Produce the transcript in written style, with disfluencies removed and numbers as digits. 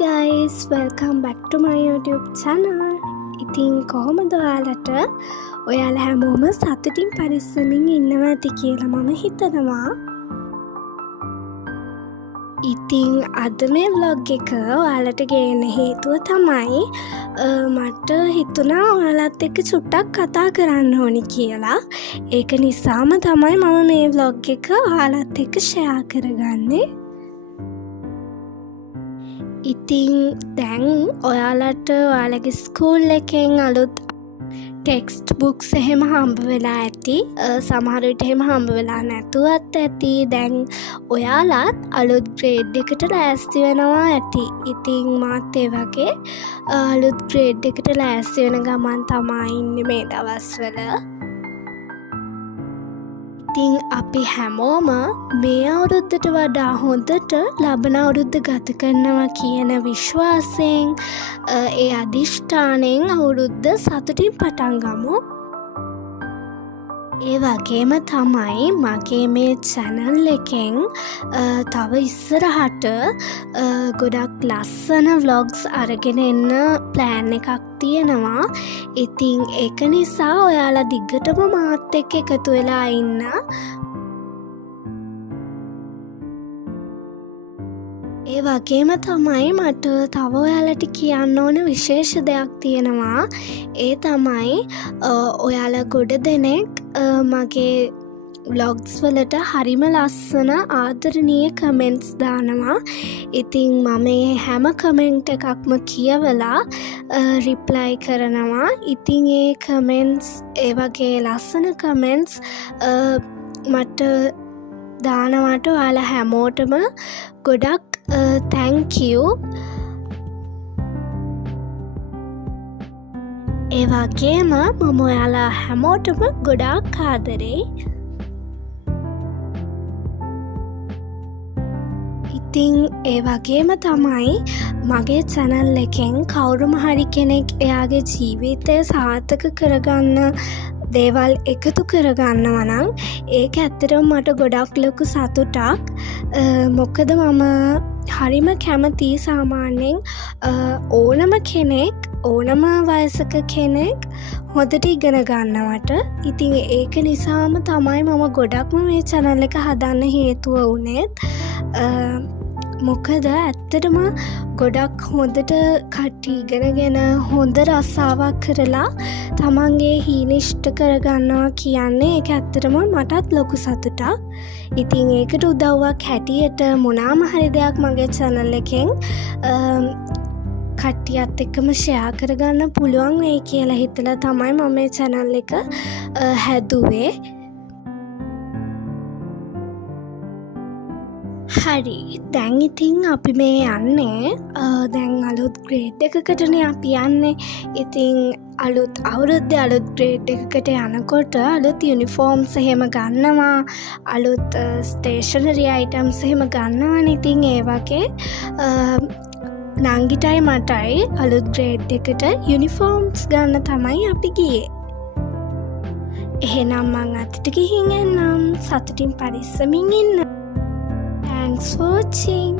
guys, welcome back to my YouTube channel. ඉතින් කොහොමද ඔයාලට? ඔයාලා හැමෝම සතුටින් පරිස්සමින් ඉන්නවා ඇති කියලා මම හිතනවා. ඉතින් අද මේ vlog එක ඔයාලට ගේන්න හේතුව තමයි මට හිතුණා ඔයාලත් එක්ක චුට්ටක් කතා කරන්න ඕනි කියලා. ඒක නිසාම තමයි මම මේ vlog එක ඔයාලත් එක්ක share කරගන්නේ. ඉතින් දැන් ඔයාලට ඔයාලගේ ස්කූල් එකෙන් අලුත් ටෙක්ස්ට් බුක්ස් එහෙම හම්බ වෙලා ඇති. සමහර විට එහෙම හම්බ වෙලා නැතුවත් ඇති. දැන් ඔයාලත් අලුත් ග්‍රේඩ් එකට ලෑස්ති වෙනවා ඇති. ඉතින් මාත් ඒ වගේ අලුත් ග්‍රේඩ් එකට ලෑස්ති වෙන ගමන් තමයි ඉන්නේ මේ දවස්වල. ඉතින් අපි හැමෝම මේ අවුරුද්දට වඩා හොඳට ලබන අවුරුද්ද ගත කරනවා කියන විශ්වාසයෙන් ඒ අධිෂ්ඨානයෙන් අවුරුද්ද සතුටින් පටන් ගමු. ඒ වගේම තමයි මගේ මේ channel එකෙන් තව ඉස්සරහට ගොඩක් ලස්සන vlogs අරගෙන එන්න plan එකක් තියෙනවා. ඉතින් ඒක නිසා ඔයාලා දිගටම මාත් එක්ක එකතු වෙලා ඉන්න. ඒ වගේම තමයි මට තව ඔයාලට කියන්න ඕන විශේෂ දෙයක් තියෙනවා. ඒ තමයි ඔයාලා ගොඩ දෙනෙක් මගේ vlogs වලට හරිම ලස්සන ආදරණීය කමෙන්ට්ස් දානවා. ඉතින් මම මේ හැම කමෙන්ට් එකක්ම කියවලා රිප්ලයි කරනවා. ඉතින් ඒ කමෙන්ට්ස් ඒ වගේ ලස්සන කමෙන්ට්ස් මට දානවට ඔයාලා හැමෝටම ගොඩක් thank you. ඒ වගේම මම ඔයාලා හැමෝටම ගොඩාක් ආදරෙයි. ඉතින් ඒ වගේම තමයි මගේ channel එකෙන් කවුරුම හරි කෙනෙක් එයාගේ ජීවිතය සාර්ථක කරගන්න දේවල් එකතු කරගන්නවා නම් ඒක ඇත්තටම මට ගොඩක් ලොකු සතුටක්. මොකද මම හරිම කැමති සාමාන්‍යයෙන් ඕනම කෙනෙක් ඕනම වයසක කෙනෙක් හොඳට ඉගෙන ගන්නවට. ඉතින් ඒක නිසාම තමයි මම ගොඩක්ම මේ channel එක හදන්න හේතුව වුණේ. මොකද ඇත්තටම ගොඩක් හොඳට කට්ටිය ඉගෙනගෙන හොඳ රස්සාවක් කරලා තමන්ගේ හීන ඉෂ්ට කරගන්නවා කියන්නේ ඒක ඇත්තටම මටත් ලොකු සතුටක්. ඉතින් ඒකට උදව්වක් හැටියට මොනාම හරි දෙයක් මගේ channel එකෙන් කට්ටියත් එක්කම share කරගන්න පුළුවන් වෙයි කියලා හිතලා තමයි මම මේ channel එක හැදුවේ. හරි, දැන් ඉතින් අපි මේ යන්නේ දැන් අලුත් ග්‍රේඩ් එකකටනේ අපි යන්නේ. ඉතින් අලුත් අවුරුද්දේ අලුත් ග්‍රේඩ් එකකට යනකොට අලුත් යුනිෆෝම්ස් එහෙම ගන්නවා, අලුත් ස්ටේෂනරි අයිටම්ස් එහෙම ගන්නවානේ. ඉතින් ඒ වගේ නංගිටයි මටයි අලුත් ග්‍රේඩ් එකට යුනිෆෝම්ස් ගන්න තමයි අපි ගියේ. එහෙනම් මං අතට ගිහින් එන්නම්. සතුටින් පරිස්සමින් ඉන්න. Thanks for watching.